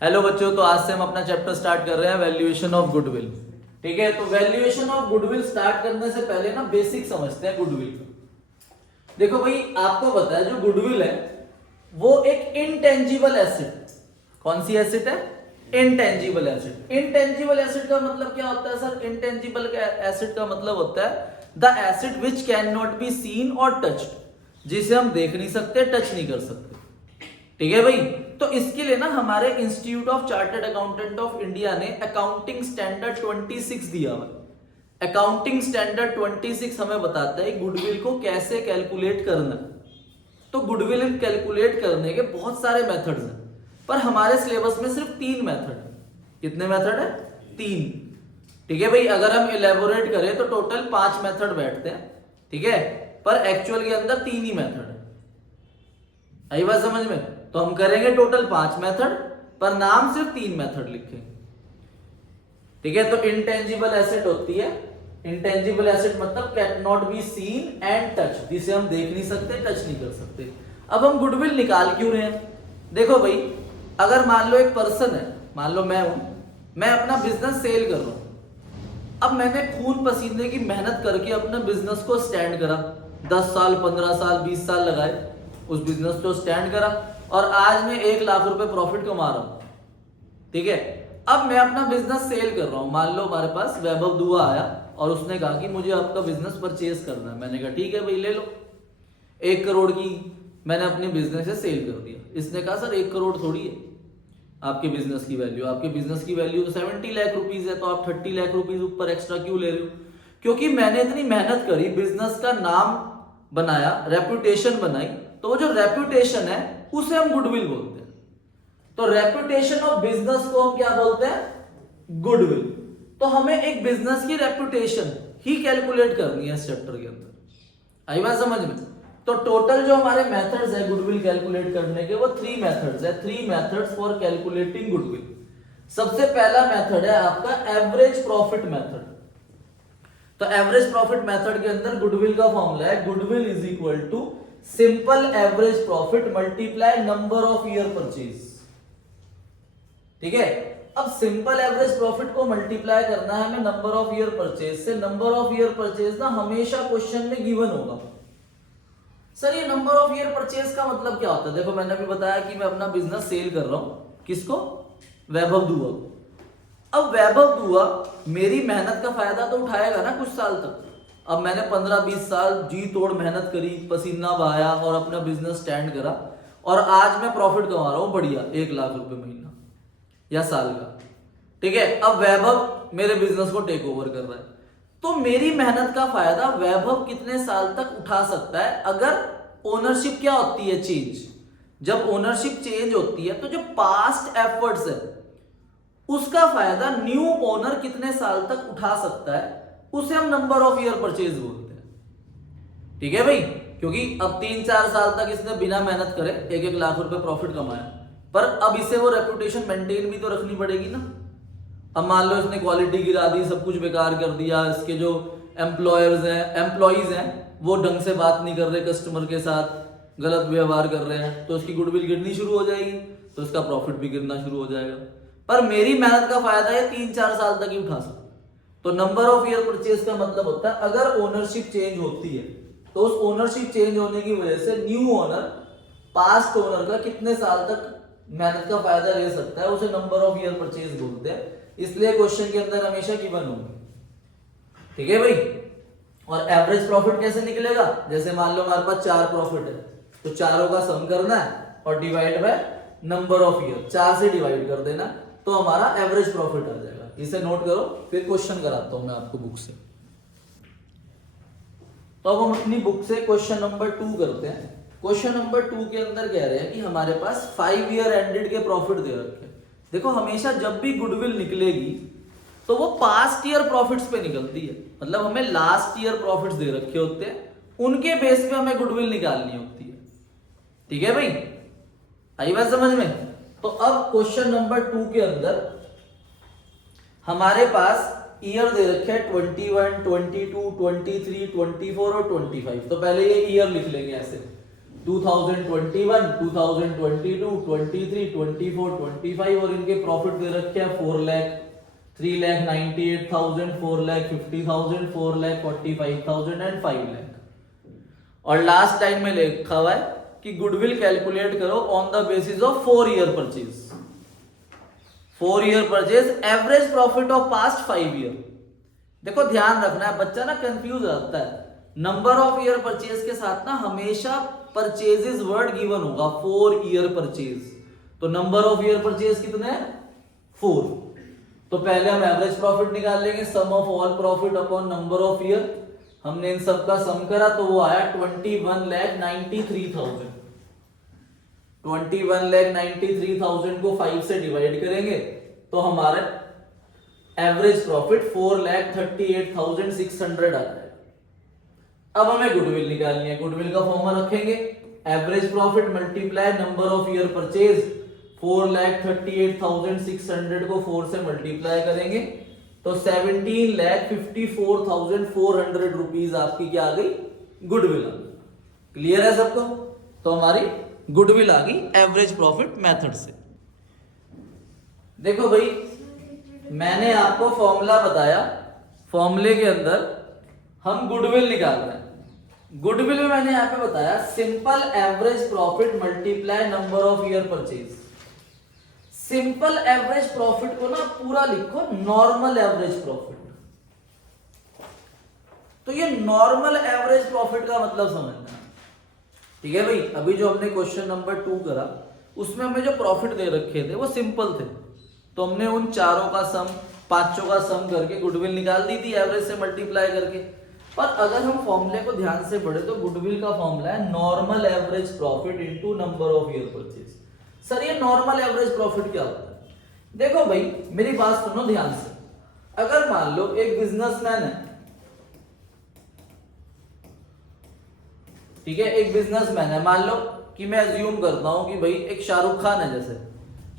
Hello बच्चों, तो आज से हम अपना चैप्टर स्टार्ट कर रहे हैं वैल्यूएशन ऑफ गुडविल। ठीक है, तो वैल्यूएशन ऑफ गुडविल स्टार्ट करने से पहले ना बेसिक समझते हैं गुडविल का। देखो भाई, आपको पता है जो गुडविल है वो एक इनटेंजिबल एसेट। कौन सी एसेट है? Intangible asset. इनटेंजिबल एसेट का मतलब क्या होता है सर? इनटेंजिबल एसेट का मतलब होता है the asset which can not be seen और टच्ड, जिसे हम देख नहीं सकते, टच नहीं कर सकते। ठीक है भाई, तो इसके लिए ना हमारे institute of chartered accountant of India ने अकाउंटिंग स्टैंडर्ड 26 दिया हुआ है। अकाउंटिंग स्टैंडर्ड 26 हमें बताता है गुडविल को कैसे कैलकुलेट करना। तो गुडविल कैलकुलेट करने के बहुत सारे मेथड्स हैं, पर हमारे सिलेबस में सिर्फ 3 मेथड है। कितने मेथड है? 3। ठीक है भाई, अगर हम इलेबोरेट करें तो टोटल 5 मेथड बैठते हैं। ठीक है, पर एक्चुअल के अंदर 3 ही मेथड है। आई बात समझ में? तो हम करेंगे टोटल 5 मेथड, पर नाम सिर्फ 3 मेथड लिखेंगे। ठीक है, तो इंटेंजिबल एसेट होती है। इंटेंजिबल एसेट मतलब can not be seen and touch, जिसे हम देख नहीं सकते, टच नहीं कर सकते। अब हम गुडविल निकाल क्यों रहे हैं? देखो भाई, अगर मान लो एक पर्सन है, मान लो मैं हूं, मैं अपना बिजनेस सेल कर रहा हूं। अब मैंने खून पसीने की मेहनत करके अपने बिजनेस को स्टैंड करा, 10 साल 15 साल 20 साल लगाए, उस बिजनेस को स्टैंड करा और आज मैं 1 लाख रुपए प्रॉफिट कमा रहा हूं। ठीक है, अब मैं अपना बिजनेस सेल कर रहा हूं। मान लो हमारे पास वैभव दुआ आया और उसने कहा कि मुझे आपका बिजनेस परचेज करना है। मैंने कहा ठीक है भाई, ले लो। 1 करोड़ की मैंने अपने बिजनेस से सेल कर दिया। इसने कहा सर 1 करोड़ थोड़ी है आपके बिजनेस की वैल्यू, आपके बिजनेस की वैल्यू तो 70 लाख रुपीज है, तो आप 30 लाख रुपीज ऊपर एक्स्ट्रा क्यों ले रहे हो? क्योंकि मैंने इतनी मेहनत करी, बिजनेस का नाम बनाया, रेपुटेशन बनाई, तो वो जो रेपुटेशन है उसे हम गुडविल बोलते हैं। तो रेपुटेशन ऑफ बिजनेस को हम क्या बोलते हैं? गुडविल। तो हमें एक बिजनेस की रेपुटेशन ही कैलकुलेट करनी है इस चैप्टर के अंदर। आई बात समझ में? तो टोटल जो हमारे मेथड्स है गुडविल कैलकुलेट करने के, वो 3 मेथड्स है। 3 मेथड्स फॉर कैलकुलेटिंग गुडविल। सबसे पहला मेथड है आपका एवरेज प्रॉफिट मेथड। तो एवरेज प्रॉफिट मेथड के अंदर गुडविल का फॉर्मूला है goodwill is equal to simple average profit multiply number of year purchase. ठीक है, अब सिंपल एवरेज प्रॉफिट को मल्टीप्लाई करना है हमें नंबर ऑफ ईयर परचेज से। नंबर ऑफ ईयर परचेज ना हमेशा क्वेश्चन में गिवन होगा। सर ये नंबर ऑफ ईयर परचेज का मतलब क्या होता है? देखो, मैंने अभी बताया कि मैं अपना बिजनेस सेल कर रहा हूं। किसको? वैभव दुआ को। अब वैभव दुआ मेरी मेहनत का फायदा तो उठाएगा ना कुछ साल तक। अब मैंने 15-20 साल जी तोड़ मेहनत करी, पसीना बहाया और अपना बिजनेस स्टैंड करा, और आज मैं प्रॉफिट कमा रहा हूं बढ़िया, 1 लाख रुपए महीना या साल का। ठीक है, अब वैभव मेरे बिजनेस को टेक ओवर कर रहा है, तो मेरी मेहनत का फायदा वैभव कितने साल तक उठा सकता है? अगर ओनरशिप क्या होती है? चेंज। जब ओनरशिप चेंज होती है तो जो पास्ट एफर्ट्स है उसका फायदा न्यू ओनर कितने साल तक उठा सकता है, उसे हम नंबर ऑफ ईयर परचेज बोलते हैं। ठीक है भाई, क्योंकि अब 3-4 साल तक इसने बिना मेहनत करे 1-1 लाख रुपए प्रॉफिट कमाया, पर अब इसे वो रेपुटेशन मेंटेन भी तो रखनी पड़ेगी ना। अब मान लो इसने क्वालिटी गिरा दी, सब कुछ बेकार कर दिया, इसके जो एम्प्लॉइज हैं वो ढंग से बात नहीं कर रहे, कस्टमर के साथ गलत व्यवहार कर रहे हैं, तो उसकी गुडविल गिरनी शुरू हो जाएगी, तो उसका प्रॉफिट भी गिरना शुरू हो जाएगा। पर मेरी मेहनत का फायदा है 3-4 साल तक ही उठा सकता। तो नंबर ऑफ ईयर परचेज का मतलब होता है अगर ओनरशिप चेंज होती है तो उस ओनरशिप चेंज होने की वजह से न्यू ओनर पास्ट ओनर का कितने साल तक मेहनत का फायदा ले सकता है, उसे नंबर ऑफ ईयर परचेज बोलते हैं। इसलिए क्वेश्चन के अंदर हमेशा गिवन होंगे। ठीक है भाई, और एवरेज प्रॉफिट कैसे निकलेगा? जैसे मान लो हमारे पास 4 प्रॉफिट है, तो चारों का सम करना है और divide by number of year, 4 से डिवाइड कर देना, तो हमारा एवरेज प्रॉफिट आ जाएगा। इसे नोट करो, फिर क्वेश्चन कराता हूं मैं आपको बुक से। तो अब हम अपनी बुक से क्वेश्चन नंबर 2 करते हैं। क्वेश्चन नंबर 2 के अंदर कह रहे हैं कि हमारे पास 5 ईयर एंडेड के प्रॉफिट दे रखे हैं। देखो, हमेशा जब भी गुडविल निकलेगी तो वो पास्ट ईयर प्रॉफिट्स पे निकलती है। मतलब हमें लास्ट ईयर प्रॉफिट्स दे रखे होते हैं, उनके बेस पे हमें गुडविल निकालनी होती है। ठीक है भाई, आई बात समझ में? तो अब क्वेश्चन नंबर 2 के अंदर हमारे पास ईयर दे रखे हैं 21, 22, 23, 24 और 25। तो पहले ये ईयर लिख लेंगे ऐसे 2021, 2022, 23, 24, 25 और इनके प्रॉफिट दे रखे हैं 4 लाख, 3,98,000, 4,50,000, 4,45,000 एंड 5 लाख। और लास्ट लाइन में लिखा हुआ है कि गुडविल कैलकुलेट करो on the basis of 4 year purchase. 4 year purchase, average profit of past 5 year. देखो ध्यान रखना है, बच्चा ना कंफ्यूज रहता है। नंबर ऑफ ईयर परचेज के साथ ना हमेशा परचेजेस वर्ड गिवन होगा, 4 ईयर परचेज। तो नंबर ऑफ ईयर परचेज कितने हैं? 4। तो पहले हम एवरेज प्रॉफिट निकाल लेंगे, sum of all profit upon number of year. हमने इन सब का सम करा तो वो आया 21,93,000। 21,93,000 को 5 से डिवाइड करेंगे तो हमारा एवरेज प्रॉफिट 4,38,600 आ जाएगा। अब हमें गुडविल निकालनी है। गुडविल का फॉर्मूला रखेंगे, average profit multiply number of year purchase. 4,38,600 को 4 से मल्टीप्लाई करेंगे तो 17,54,400 रुपीज आपकी क्या आ गई? गुडविल आ गई। क्लियर है सबको? तो हमारी गुडविल आ गई एवरेज प्रॉफिट मेथड से। देखो भाई, मैंने आपको फॉर्मूला बताया, फॉर्मूले के अंदर हम गुडविल निकाल रहे हैं। गुडविल में मैंने यहां पे बताया simple average profit multiply number of year purchase. Simple average profit को ना पूरा लिखो नॉर्मल एवरेज प्रॉफिट। तो ये नॉर्मल एवरेज प्रॉफिट का मतलब समझना, ठीक है भाई। अभी जो हमने क्वेश्चन नंबर 2 करा उसमें हमें जो प्रॉफिट दे रखे थे वो सिंपल थे, तो हमने उन चारों का सम, पांचों का सम करके गुडविल निकाल दी थी एवरेज से मल्टीप्लाई करके। पर अगर हम फॉर्मूले को ध्यान से पढ़े तो गुडविल का फॉर्मूला है normal average profit into number of year purchase. Sir ये नॉर्मल एवरेज प्रॉफिट क्या होता है? देखो भाई मेरी बात सुनो ध्यान से। अगर मान लो एक बिजनेसमैन है, ठीक है, एक बिजनेसमैन है, मान लो कि मैं अज्यूम करता हूं कि भाई एक शाहरुख खान है। जैसे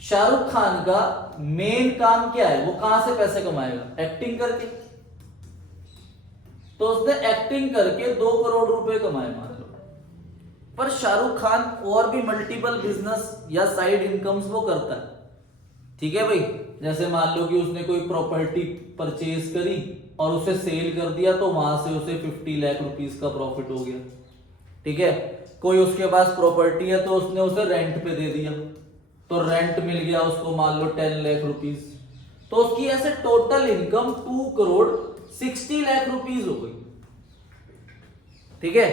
शाहरुख खान का मेन काम क्या है? वो कहां से पैसे कमाएगा? एक्टिंग करके। तो उसने एक्टिंग करके 2 करोड़ रुपए कमाए मान लो। पर शाहरुख खान और भी मल्टीपल बिजनेस या साइड इनकम्स वो करता है, ठीक है भाई। जैसे मान लो कि उसने कोई प्रॉपर्टी परचेज करी और उसे सेल कर दिया तो वहां से उसे 50 लाख रुपीस का प्रॉफिट हो गया, ठीक है। कोई उसके पास प्रॉपर्टी है तो उसने उसे रेंट पे दे दिया तो रेंट मिल गया उसको मान लो 10 लाख रुपीस। तो उसकी ऐसे total income 2 crore 60 lakh rupees हो गई, ठीक है।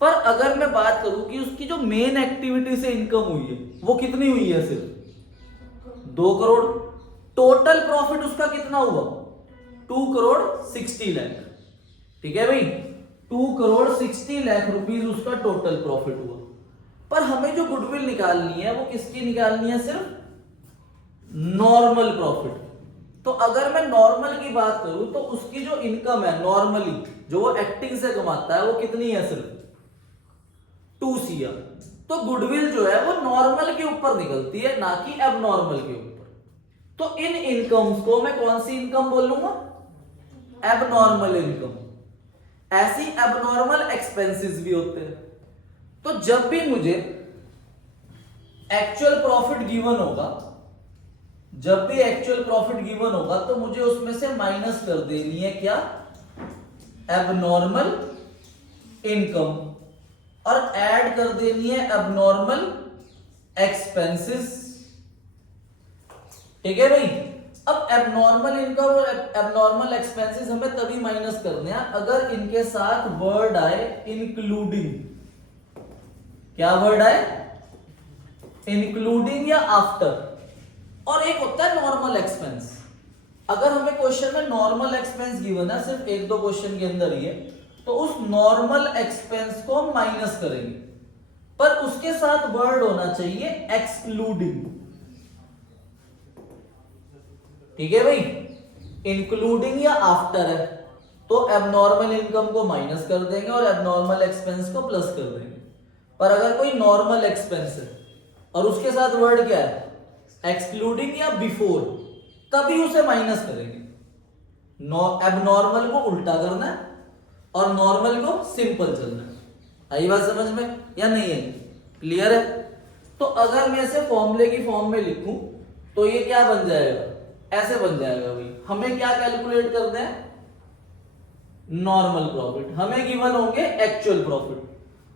पर अगर मैं बात करूं कि उसकी जो मेन एक्टिविटी से इनकम हुई है वो कितनी हुई है? सिर्फ 2 करोड़। टोटल प्रॉफिट उसका कितना हुआ? 2 करोड़ 60 लाख, ठीक है भाई। 2 करोड़ 60 लाख रुपीस उसका टोटल प्रॉफिट हुआ। पर हमें जो गुडविल निकालनी है वो किसकी निकालनी है? सिर्फ नॉर्मल प्रॉफिट। तो अगर मैं नॉर्मल की बात करूं तो उसकी जो इनकम है नॉर्मली जो वो एक्टिंग से कमाता है वो कितनी है? सिर्फ 2 CR। तो गुडविल जो है वो नॉर्मल के ऊपर निकलती है, ना कि एबनॉर्मल के ऊपर। तो इन इनकम्स को मैं कौन सी इनकम बोलूंगा? Abnormal income. ऐसी एबनॉर्मल एक्सपेंसेस भी होते हैं। तो जब भी मुझे एक्चुअल प्रॉफिट गिवन होगा, जब भी एक्चुअल प्रॉफिट गिवन होगा तो मुझे उसमें से माइनस कर देनी है क्या? एबनॉर्मल इनकम, और ऐड कर देनी है एबनॉर्मल एक्सपेंसेस, ठीक है भाई। अब एबनॉर्मल इनकम और एबनॉर्मल एक्सपेंसेस हमें तभी माइनस करने हैं अगर इनके साथ वर्ड आए इंक्लूडिंग। क्या वर्ड आए? इंक्लूडिंग या आफ्टर। और एक होता है नॉर्मल एक्सपेंस। अगर हमें क्वेश्चन में नॉर्मल एक्सपेंस गिवन है, सिर्फ 1-2 क्वेश्चन के अंदर ही है, तो उस नॉर्मल एक्सपेंस को हम माइनस करेंगे, पर उसके साथ वर्ड होना चाहिए एक्सक्लूडिंग, ठीक है भाई। इंक्लूडिंग या आफ्टर है तो एबनॉर्मल इनकम को माइनस कर देंगे और एबनॉर्मल एक्सपेंस को प्लस कर देंगे। पर अगर कोई नॉर्मल एक्सपेंस है और उसके साथ वर्ड क्या है? एक्सक्लूडिंग या बिफोर, तभी उसे माइनस करेंगे। एबनॉर्मल को उल्टा करना है और नॉर्मल को सिंपल चलना है। आई बात समझ में या नहीं है? क्लियर है? तो अगर मैं इसे फॉर्मूले की फॉर्म में लिखूं तो ये क्या बन जाएगा, ऐसे बन जाएगा भाई। हमें क्या कैलकुलेट करना है, नॉर्मल प्रॉफिट। हमें गिवन होंगे एक्चुअल प्रॉफिट,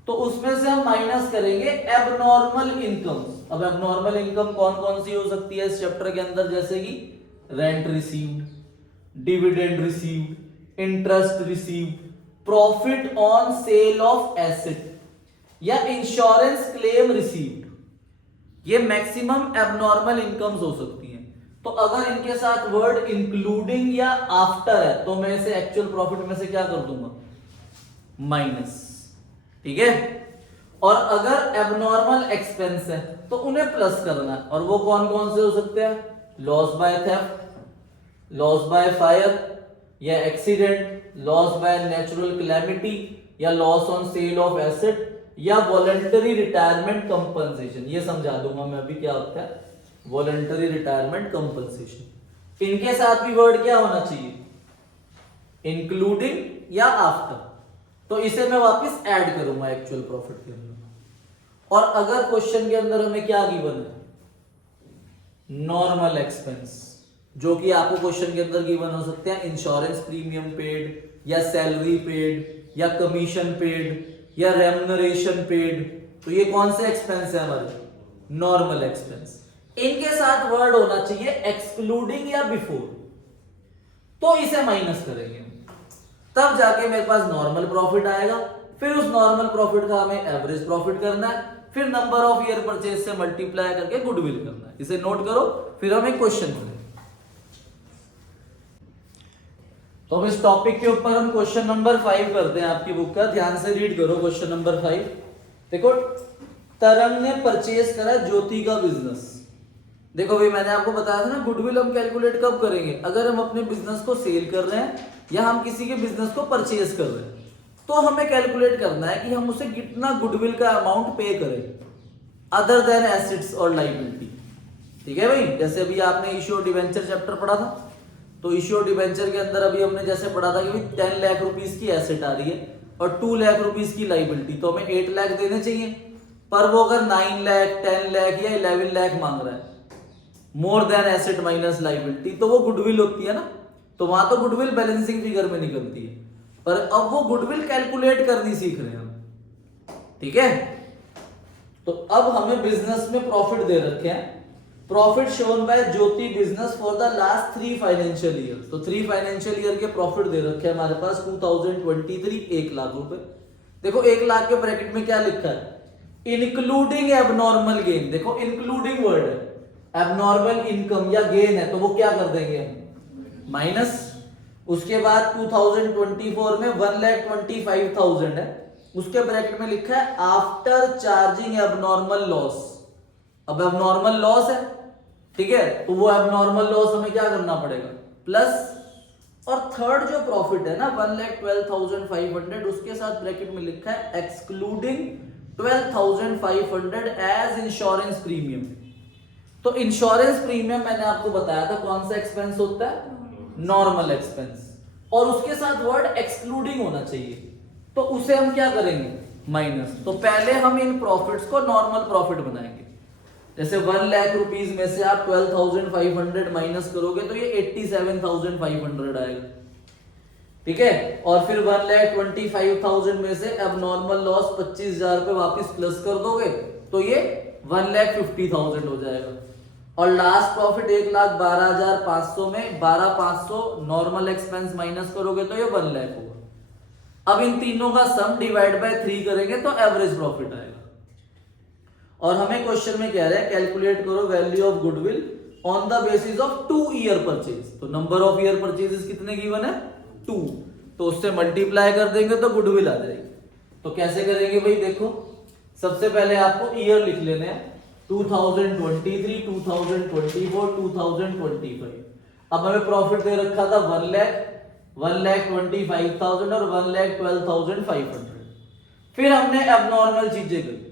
तो उसमें से हम माइनस करेंगे एबनॉर्मल इनकम। अब एबनॉर्मल इनकम कौन कौन सी हो सकती है इस चैप्टर के अंदर, जैसे कि rent received, dividend received, interest received, profit on sale of asset या इंश्योरेंस क्लेम रिसीव्ड। ये मैक्सिमम एबनॉर्मल इनकम्स हो सकती हैं। तो अगर इनके साथ वर्ड इंक्लूडिंग या आफ्टर है तो मैं इसे एक्चुअल प्रॉफिट में से क्या कर दूंगा, माइनस। ठीक है? और अगर एबनॉर्मल एक्सपेंस है तो उन्हें प्लस करना है, और वो कौन कौन से हो सकते हैं, loss by theft, loss by fire या accident, loss by natural calamity या loss on sale of asset या वॉलंटरी रिटायरमेंट कंपनसेशन। ये समझा दूंगा मैं अभी क्या होता है वॉलंटरी रिटायरमेंट कंपनसेशन। इनके साथ भी वर्ड क्या होना चाहिए, इंक्लूडिंग या आफ्टर। तो इसे मैं वापस ऐड करूंगा एक्चुअल प्रॉफिट के अंदर। और अगर क्वेश्चन के अंदर हमें क्या गिवन है, नॉर्मल एक्सपेंस, जो कि आपको क्वेश्चन के अंदर गिवन हो सकते हैं इंश्योरेंस प्रीमियम पेड या सैलरी पेड या कमीशन पेड या रेम्युनरेशन पेड, तो ये कौन से एक्सपेंस है हमारे, नॉर्मल एक्सपेंस। इनके साथ वर्ड होना चाहिए एक्सक्लूडिंग या बिफोर, तो इसे माइनस करेंगे तब जाके मेरे पास नॉर्मल प्रॉफिट आएगा। फिर उस नॉर्मल प्रॉफिट का हमें एवरेज प्रॉफिट करना है, फिर नंबर ऑफ ईयर परचेज से मल्टीप्लाई करके गुडविल करना है। इसे नोट करो, फिर हम एक क्वेश्चन करें। तो अब इस टॉपिक के ऊपर हम क्वेश्चन नंबर 5 करते हैं आपकी बुक का, ध्यान से रीड करो क्वेश्चन नंबर 5। देखो, तरंग ने परचेज करा ज्योति का बिजनेस। देखो भाई, मैंने आपको बताया था ना, गुडविल हम कैलकुलेट कब करेंगे, अगर हम अपने बिजनेस को सेल कर रहे हैं या हम किसी के बिजनेस को परचेज कर रहे हैं, तो हमें कैलकुलेट करना है कि हम उसे कितना गुडविल का अमाउंट पे करें अदर देन एसेट्स और लायबिलिटी। ठीक है भाई, जैसे अभी आपने इश्यू ऑफ डिवेंचर चैप्टर पढ़ा था, तो इश्यू ऑफ डिवेंचर के अंदर अभी हमने जैसे पढ़ा था कि 10 लाख रुपीस की एसेट आ रही है और 2 लाख रुपीस की लायबिलिटी, तो हमें 8 लाख देने चाहिए। पर वो अगर 9 लाख 10 लाख या 11 लाख मांग रहा है, more than asset minus liability, तो वो गुडविल होती है ना। तो वहां तो गुडविल बैलेंसिंग फिगर में निकलती है, पर अब वो गुडविल कैलकुलेट करनी सीख रहे हैं हम। ठीक है? तो अब हमें बिजनेस में प्रॉफिट दे रखे हैं, profit shown by Jyoti business for the last 3 financial year. तो 3 फाइनेंशियल ईयर के प्रॉफिट दे रखे हैं हमारे पास 2023 1 लाख रुपए। देखो 1 लाख के ब्रैकेट में क्या लिखा है, इंक्लूडिंग एबनॉर्मल गेन। देखो इंक्लूडिंग वर्ड है, एबनॉर्मल इनकम या गेन है तो वो क्या कर देंगे हम, माइनस। उसके बाद 2024 में 1,25,000 है, उसके ब्रैकेट में लिखा है आफ्टर चार्जिंग एबनॉर्मल लॉस। अब एबनॉर्मल लॉस है, ठीक है, तो वो एबनॉर्मल लॉस हमें क्या करना पड़ेगा, प्लस। और थर्ड जो प्रॉफिट है ना 1,12,500, उसके साथ ब्रैकेट में लिखा है एक्सक्लूडिंग 12,500 एज इंश्योरेंस प्रीमियम। तो इंश्योरेंस प्रीमियम मैंने आपको बताया था कौन सा एक्सपेंस होता है, नॉर्मल एक्सपेंस, और उसके साथ वर्ड एक्सक्लूडिंग होना चाहिए, तो उसे हम क्या करेंगे, माइनस। तो पहले हम इन प्रॉफिट्स को नॉर्मल प्रॉफिट बनाएंगे। जैसे 1 लाख रुपीस में से आप 12,500 माइनस करोगे तो ये 87,500 आएगा। ठीक है? और फिर 1,25,000 में से एबनॉर्मल लॉस 25,000 रुपए वापिस प्लस कर दोगे तो ये 1,50,000 हो जाएगा। और लास्ट प्रॉफिट 1,12,500 में 12,500 नॉर्मल एक्सपेंस माइनस करोगे तो ये 1 लाख होगा। अब इन तीनों का सम डिवाइड बाय 3 करेंगे तो एवरेज प्रॉफिट आएगा। और हमें क्वेश्चन में कह रहा है कैलकुलेट करो value of goodwill on the basis of 2 year purchase. तो नंबर ऑफ ईयर परचेजेस कितने गिवन है, 2, तो उससे मल्टीप्लाई कर देंगे तो गुडविल आ जाएगी। तो कैसे करेंगे भाई, देखो सबसे पहले आपको ईयर लिख लेने हैं 2023, 2024, 2025। अब हमें प्रॉफिट दे रखा था 1 लाख, 1,25,000 और 1,12,500। फिर हमने एबनॉर्मल चीजें करी,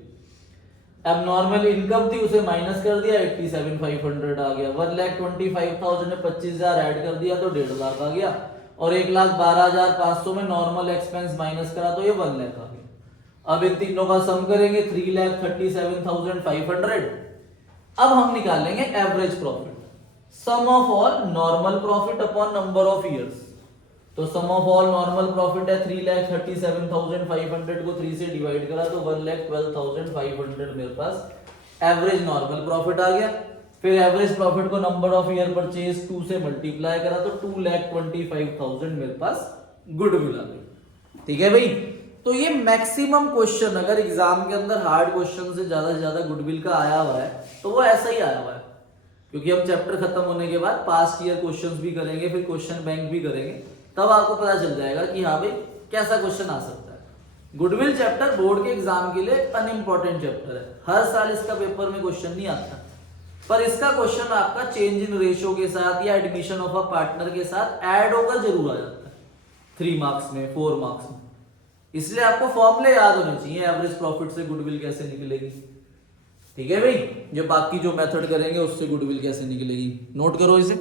एबनॉर्मल इनकम थी उसे माइनस कर दिया, 87,500 आ गया। 1,25,000 में 25,000 ऐड कर दिया तो 1.5 लाख आ गया। और 1,12,500 में नॉर्मल एक्सपेंस माइनस करा तो ये 1 लाख आ गया। अब इन तीनों का सम करेंगे 3,37,500। अब हम निकालेंगे average profit, sum of all normal profit upon number of years. तो sum of all normal profit है 3,37,500 को 3 से डिवाइड करा तो 1,12,500 मेरे पास एवरेज नॉर्मल प्रॉफिट आ गया। फिर एवरेज प्रॉफिट को नंबर ऑफ ईयर परचेज 2 से मल्टीप्लाई करा तो 2,25,000 मेरे पास गुडविल आ गई। ठीक है भाई, तो ये मैक्सिमम क्वेश्चन अगर एग्जाम के अंदर हार्ड क्वेश्चन से ज्यादा गुडविल का आया हुआ है तो वो ऐसा ही आया हुआ है, क्योंकि हम चैप्टर खत्म होने के बाद पास्ट ईयर क्वेश्चंस भी करेंगे, फिर क्वेश्चन बैंक भी करेंगे, तब आपको पता चल जाएगा कि हाँ भाई कैसा क्वेश्चन आ सकता है। गुडविल चैप्टर बोर्ड के एग्जाम के लिए अनइम्पॉर्टेंट चैप्टर है, हर साल इसका पेपर में क्वेश्चन नहीं आता, पर इसका क्वेश्चन आपका चेंज इन रेशियो के साथ या एडमिशन ऑफ अ पार्टनर के साथ ऐड होकर जरूर आ जाता है 3 मार्क्स में 4 मार्क्स में। इसलिए आपको फॉर्मूले याद होने चाहिए एवरेज प्रॉफिट से गुडविल कैसे निकलेगी। ठीक है भाई, जो बाकी जो मेथड करेंगे उससे गुडविल कैसे निकलेगी, नोट करो इसे।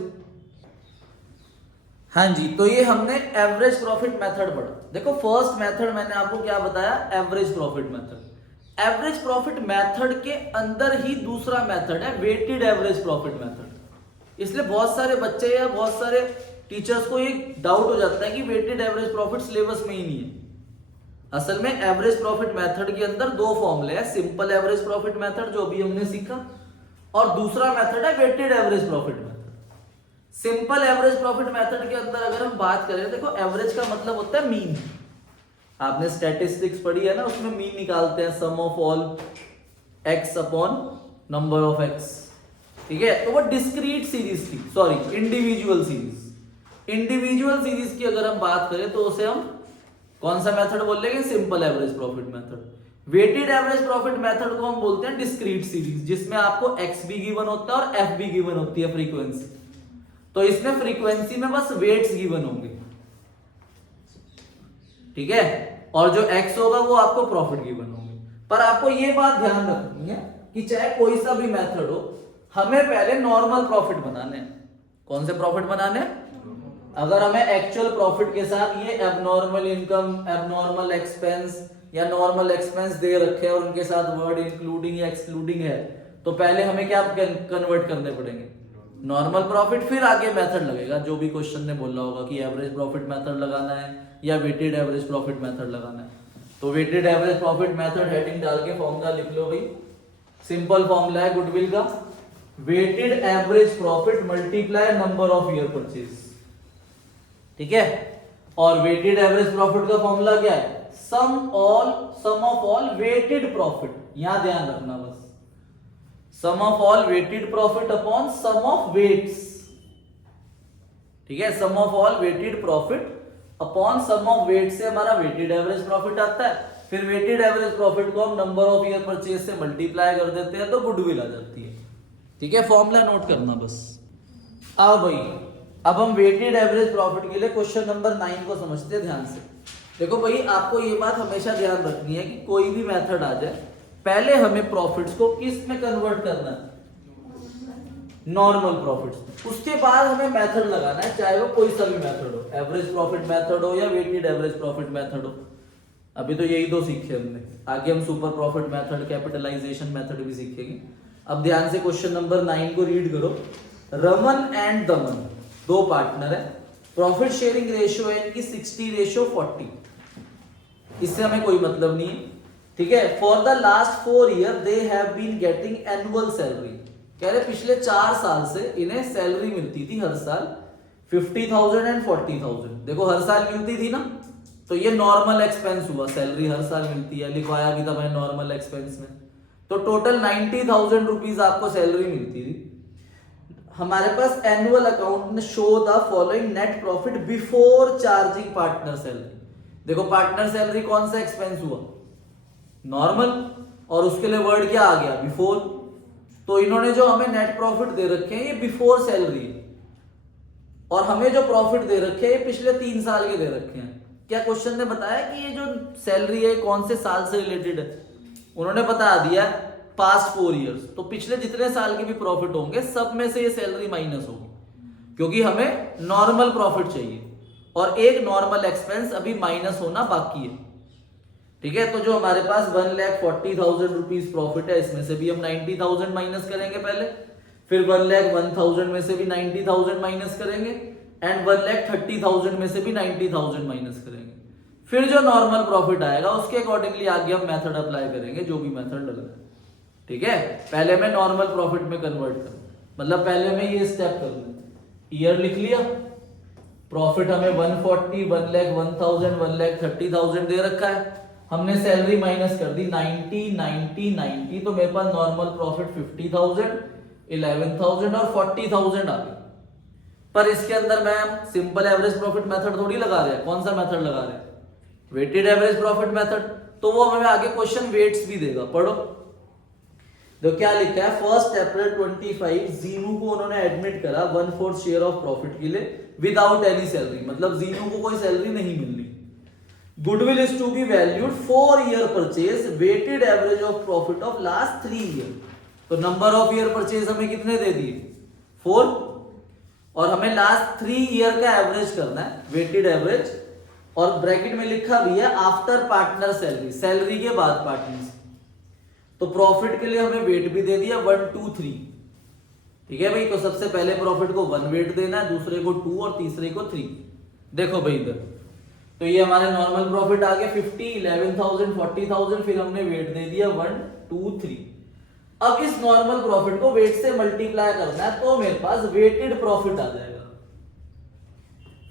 हाँ जी, तो ये हमने एवरेज प्रॉफिट मेथड पढ़ा। देखो फर्स्ट मेथड मैंने आपको क्या बताया, average profit method. Average profit method के अंदर ही दूसरा मेथड है वेटेड एवरेज प्रॉफिट मेथड। इसलिए बहुत सारे बच्चे या बहुत सारे टीचर्स को ये डाउट हो जाता है कि वेटेड एवरेज प्रॉफिट सिलेबस में ही नहीं है। असल में एवरेज प्रॉफिट मेथड के अंदर 2 फॉर्मूले हैं, सिंपल एवरेज प्रॉफिट मेथड जो अभी हमने सीखा, और दूसरा मेथड है weighted average profit method. Simple average profit method के अंदर अगर हम बात करें, देखो एवरेज का मतलब होता है मीन। आपने स्टैटिस्टिक्स पढ़ी है ना, उसमें मीन निकालते हैं sum of all X upon number of X. ठीक है, तो वो डिस्क्रीट सीरीज थी, sorry individual series. Individual series की अगर हम बात करें तो उसे हम कौन सा मेथड बोल लेंगे, simple average profit method. Weighted average profit method को हम बोलते हैं डिस्क्रीट सीरीज, जिसमें आपको एक्स भी गिवन होता है और एफ भी गिवन होती है, फ्रीक्वेंसी। तो इसमें फ्रीक्वेंसी में बस वेट्स गिवन होंगे, ठीक है, और जो एक्स होगा वो आपको प्रॉफिट गिवन होंगे। पर आपको ये बात ध्यान रखनी है कि चाहे कोई सा भी मेथड हो, हमें पहले नॉर्मल प्रॉफिट बनाने हैं। कौन से प्रॉफिट बनाने हैं? अगर हमें एक्चुअल प्रॉफिट के साथ ये एबनॉर्मल इनकम, एबनॉर्मल एक्सपेंस या नॉर्मल एक्सपेंस दे रखे हैं और उनके साथ वर्ड इंक्लूडिंग या एक्सक्लूडिंग है, तो पहले हमें क्या कन्वर्ट करने पड़ेंगे, नॉर्मल प्रॉफिट, फिर आगे मेथड लगेगा जो भी क्वेश्चन ने बोला होगा कि एवरेज प्रॉफिट मेथड लगाना है या वेटेड एवरेज प्रॉफिट मेथड लगाना है। तो weighted average profit method heading डाल के फॉर्मूला लिख लो भाई। सिंपल फॉर्मूला है गुडविल का, weighted average profit multiply number of year purchase. ठीक है, और वेटेड एवरेज प्रॉफिट का फॉर्मूला क्या है, sum of all weighted profit. यहां ध्यान रखना बस, sum of all weighted profit upon sum of weights. ठीक है, sum of all weighted profit upon sum of weight से हमारा वेटेड एवरेज प्रॉफिट आता है। फिर वेटेड एवरेज प्रॉफिट को हम नंबर ऑफ ईयर परचेज से मल्टीप्लाई कर देते हैं तो गुडविल आ जाती है। ठीक है, फॉर्मूला नोट करना बस। आओ भाई, अब हम वेटेड एवरेज प्रॉफिट के लिए क्वेश्चन नंबर 9 को समझते हैं ध्यान से। देखो भाई, आपको ये बात हमेशा ध्यान रखनी है कि कोई भी मेथड आ जाए, पहले हमें प्रॉफिट्स को किस में कन्वर्ट करना है, नॉर्मल प्रॉफिट्स। उसके बाद हमें मेथड लगाना है, चाहे वो कोई सा भी मेथड हो, एवरेज प्रॉफिट मेथड हो या वेटेड एवरेज प्रॉफिट मेथड हो। अभी तो यही 2 सीखे हमने, आगे हम super profit method, capitalization method भी सीखेंगे। अब ध्यान से क्वेश्चन नंबर 9 को रीड करो। रमन एंड दमन 2 पार्टनर है, प्रॉफिट शेयरिंग रेशियो है इनकी 60:40। इससे हमें कोई मतलब नहीं है। ठीक है, for the last 4 year they have been getting annual salary. कह रहे पिछले 4 साल से इन्हें सैलरी मिलती थी हर साल 50,000 एंड 40,000। देखो हर साल मिलती थी ना, तो ये नॉर्मल एक्सपेंस हुआ, सैलरी हर साल मिलती है, लिखवाया भी था मैंने नॉर्मल एक्सपेंस में। तो टोटल 90,000 रुपीज आपको सैलरी मिलती थी। हमारे पास एनुअल अकाउंट में show the following net profit before charging partner salary. देखो पार्टनर सैलरी कौन सा एक्सपेंस हुआ, नॉर्मल, और उसके लिए वर्ड क्या आ गया, बिफोर। तो इन्होंने जो हमें नेट प्रॉफिट दे रखे हैं ये बिफोर सैलरी है, और हमें जो प्रॉफिट दे रखे हैं ये पिछले 3 साल के दे रखे हैं। क्या क्वेश्चन ने बताया कि ये जो सैलरी है कौन से साल से रिलेटेड है? उन्होंने बता दिया पास्ट 4 इयर्स। तो पिछले जितने साल के भी प्रॉफिट होंगे सब में से ये सैलरी माइनस होगी, क्योंकि हमें नॉर्मल प्रॉफिट चाहिए और एक नॉर्मल एक्सपेंस अभी माइनस होना बाकी है। ठीक है, तो जो हमारे पास 1,40,000 रुपीज प्रॉफिट है, इसमें से भी हम 90,000 माइनस करेंगे पहले, फिर 1,01,000 में से भी 90,000 माइनस करेंगे, एंड 1,30,000 में से भी 90,000 माइनस करेंगे। फिर जो नॉर्मल प्रॉफिट आएगा उसके अकॉर्डिंगली आगे हम मेथड अप्लाई करेंगे, जो भी मेथड लगा है। ठीक है, पहले मैं नॉर्मल प्रॉफिट में कन्वर्ट करूँ, मतलब पहले मैं ये स्टेप कर लूँ, ईयर लिख लिया, प्रॉफिट हमें 140, 1,01,000, 1,30,000 दे रखा है, हमने सैलरी माइनस कर दी 90, 90, 90, तो मेरे पास नॉर्मल प्रॉफिट 50,000, 11,000 और 40,000 आ गए। पर इसके अंदर मैं सिंपल एवरेज प्रॉफिट मेथड थोड़ी लगा रहे हैं, कौन सा मेथड लगा रहे हैं, वेटेड एवरेज प्रॉफिट मेथड। तो वो हमें आगे क्वेश्चन वेट्स भी देगा, पढ़ो। तो क्या लिखा है, 1 अप्रैल 25 जीनू को उन्होंने एडमिट करा 1/4 शेयर ऑफ प्रॉफिट के लिए विदाउट एनी सैलरी, मतलब जीनू को कोई सैलरी नहीं मिलनी। Goodwill is to be valued 4 year purchase, weighted average of profit of last 3 year. तो नंबर ऑफ ईयर परचेज हमें कितने दे दिए, 4, और हमें लास्ट 3 ईयर का एवरेज करना है, वेटेड एवरेज, और ब्रैकेट में लिखा भी है आफ्टर पार्टनर सैलरी, सैलरी के बाद पार्टनर। तो प्रॉफिट के लिए हमें वेट भी दे दिया 1, 2, 3। ठीक है भाई, तो सबसे पहले प्रॉफिट को 1 वेट देना है, दूसरे को 2 और तीसरे को 3। देखो भाई इधर, तो ये हमारे नॉर्मल प्रॉफिट आ गए 50, 11,000, 40,000, फिर हमने वेट दे दिया 1, 2, 3। अब इस नॉर्मल प्रॉफिट को वेट से मल्टीप्लाई करना है, तो मेरे पास वेटेड प्रॉफिट आ जाएगा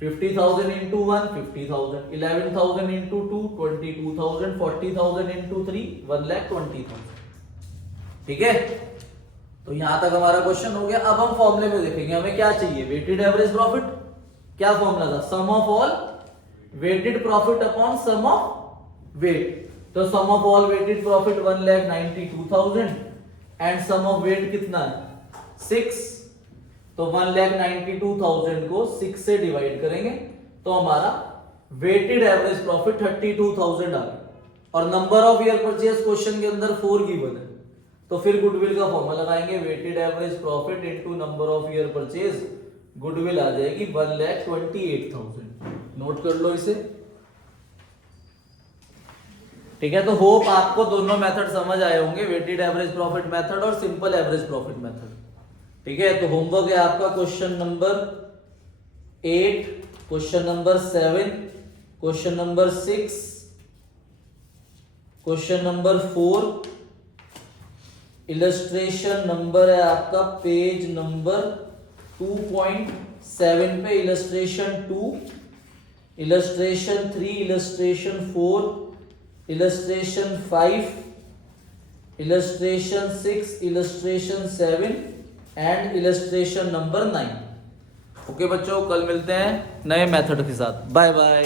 50,000 इंटू 1, 50,000, 11,000 इंटू 2, 22,000, 40,000 इंटू 3, 1,20,000। ठीक है, तो यहां तक हमारा क्वेश्चन हो गया। अब हम फॉर्मूले में देखेंगे हमें क्या चाहिए, वेटेड एवरेज प्रॉफिट। क्या फॉर्मूला था, sum of all weighted profit upon sum of weight. तो sum of all weighted profit 1,92,000 and sum of weight कितना है 6। तो 1,92,000 को 6 से डिवाइड करेंगे तो हमारा वेटेड एवरेज प्रॉफिट 32,000 आ गया। और number of year purchase question के अंदर 4 गिवन है, तो फिर गुडविल का फॉर्मूला लगाएंगे, weighted average profit into number of year purchase, goodwill आ जाएगी 1,28,000। नोट कर लो इसे। ठीक है, तो होप आपको दोनों मेथड समझ आए होंगे, वेटेड एवरेज प्रॉफिट मेथड और सिंपल एवरेज प्रॉफिट मेथड। ठीक है, तो होमवर्क है आपका question number 8, question number 7, question number 6, question number 4, illustration number है आपका पेज नंबर 2.7 पे, illustration 2, illustration 3, illustration 4, illustration 5, illustration 6, illustration 7 and illustration number 9। Okay बच्चों, कल मिलते हैं नए मेथड के साथ। Bye bye.